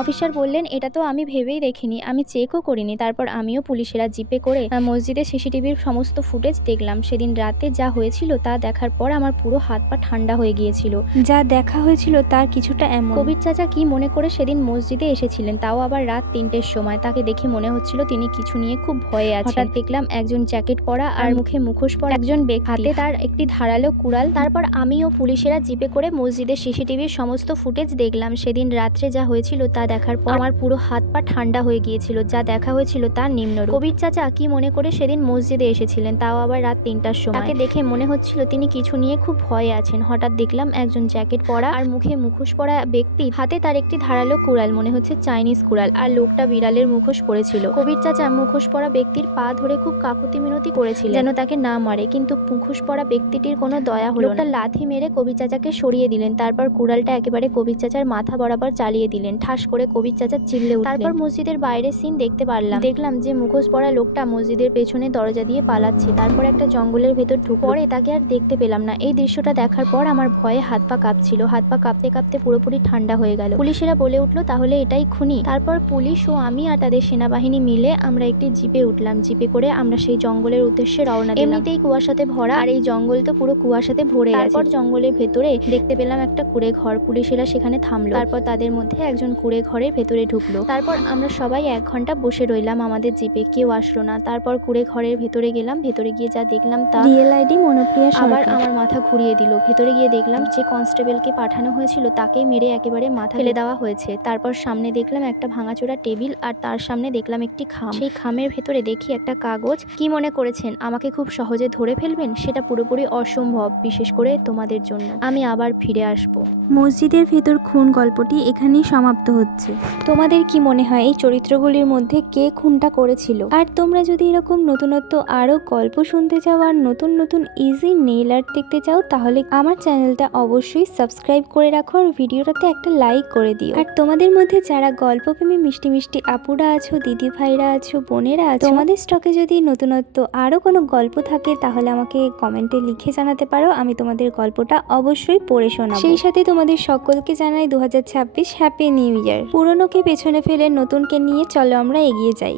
Officer বললেন, এটা তো আমি ভেবেই দেখিনি, আমি চেকও করিনি। তারপর আমিও পুলিশেরা জিপে করে মসজিদের সিসিটিভির সমস্ত ফুটেজ দেখলাম। সেদিন রাতে যা হয়েছিল তা দেখার পর আমার পুরো হাত পা ঠান্ডা হয়ে গিয়েছিল। যা দেখা হয়েছিল তার কিছুটা এমন। কবির চাচা কি মনে করে সেদিন মসজিদে এসেছিলেন, তাও আবার রাত 3টের সময়। তাকে দেখে মনে হচ্ছিল তিনি কিছু নিয়ে খুব ভয়ে আছেন। হঠাৎ দেখলাম একজন জ্যাকেট পরা আর মুখে মুখোশ পরা একজন ব্যক্তি, হাতে তার একটি ধারালো কুড়াল। তারপর আমি ও পুলিশেরা জিপে করে মসজিদের সিসিটিভির সমস্ত ফুটেজ দেখলাম। সেদিন রাত্রে যা হয়েছিল তা দেখার পর আমার পুরো হাত পা ঠান্ডা হয়ে গিয়েছিল। যা দেখা হয়েছিল তার নিম্নরূপ। কবির চাচা কি মনে করে সেদিন মসজিদে এসেছিলেন, তাও আবার রাত 3টার সময়। তাকে দেখে মনে হচ্ছিল তিনি কিছু নিয়ে খুব ভয়ে আছেন। হঠাৎ দেখলাম একজন জ্যাকেট পরা আর মুখে মুখোশ পরা ব্যক্তি, হাতে তার একটি ধারালো কুড়াল, মনে হচ্ছে চাইনিজ কুড়াল, আর লোকটা বিড়ালের মুখোশ পরেছিল। কবির চাচা মুখোশ পরা ব্যক্তির পা ধরে খুব কাকুতি মিনতি করেছিল যেন তাকে না মারে, কিন্তু মুখোশ পরা ব্যক্তিটির কোনো দয়া হলো না। লোকটা লাথি মেরে কবির চাচাকে সরিয়ে দিলেন। তারপর কুড়ালটা একেবারে কবির চাচার মাথা বরাবর চালিয়ে দিলেন। ঠাস করে কবির চাচা চিল্লে উঠলেন। তারপর মসজিদের বাইরের সিন দেখতে দেখলাম যে মুখোশ পরা লোকটা মসজিদের পেছনে দরজা দিয়ে পালাচ্ছে। তারপর একটা জঙ্গলের ভেতর পরে তাকে আর দেখতে পেলাম না। এই দৃশ্যটা দেখার পর আমার ভয়ে হাত পা কাঁপছিল। হাত পা কাঁপতে কাঁপতে পুরোপুরি ঠান্ডা হয়ে গেল। পুলিশেরা বলে উঠলো, তাহলে এটাই খুনি। তারপর পুলিশ ও আমি আর তাদের সেনাবাহিনী মিলে আমরা একটি জিপে উঠলাম। জিপে করে আমরা সেই জঙ্গলের উদ্দেশ্যে রওনা দিলাম। এমনিতেই কুয়াশাতে ভরা, আর এই জঙ্গল তো পুরো কুয়াশাতে ভরে গেছে। তারপর জঙ্গলের ভেতরে দেখতে পেলাম একটা কুড়ে ঘর। পুলিশেরা সেখানে থামলো। তারপর তাদের মধ্যে একজন কুড়ে ঘরের ভেতরে ঢুকলো। তারপর আমরা সবাই 1 ঘন্টা বসে রইলাম আমাদের জিপে, কেউ আসলো না। তারপর কুড়ে ঘরের ভেতরে গেলাম। ভেতরে গিয়ে যা দেখলাম তা রিয়েল আইডি মনোপ্রিয়া আবার সরকার। আমার মাথা ঘুরিয়ে দিল। ভেতরে গিয়ে দেখলাম যে কনস্টেবলকে পাঠানো হয়েছিল তাকেই মেরে একেবারে মাথা ফেলে দেওয়া হয়েছে। তারপর সামনে দেখলাম একটা ভাঙাচোরা টেবিল, আর তার সামনে দেখলাম একটি খাম। সেই খামের ভেতরে দেখি একটা কাগজ। কি মনে করেছেন আমাকে খুব সহজে ধরে ফেলবেন? সেটা পুরোপুরি অসম্ভব, বিশেষ করে তোমাদের জন্য। আমি আবার ফিরে আসবো। মসজিদের ভেতর খুন গল্পটি এখানেই সমাপ্ত হচ্ছে। তোমাদের কি মনে হয় এই চরিত্রগুলির মধ্যে কে খুনটা করেছিল? আর তোমরা যদি এরকম নতুনত্ব আরো গল্প শুনতে চাও আর নতুন নতুন ইজি নেইল আর্ট দেখতে চাও, তাহলে আমার চ্যানেলটা অবশ্যই সাবস্ক্রাইব করে রাখো আর ভিডিওটাতে একটা লাইক করে দিও। আর তোমাদের মধ্যে যারা গল্পপ্রেমী মিষ্টি মিষ্টি আপুরা আছো, দিদি ভাইরা আছো, বোনেরা আছো, তোমাদের স্টকে যদি নতুনত্ব আরো কোনো গল্প থাকে তাহলে আমাকে কমেন্টে লিখে জানাতে পারো। আমি তোমাদের গল্পটা অবশ্যই পড়ে শোনাবো। সেই সাথে তোমাদের সকলকে জানাই 2026 হ্যাপি নিউ ইয়ার। পুরনোকে পেছনে ফেলে নতুনকে নিয়ে চলো আমরা এগিয়ে যাই।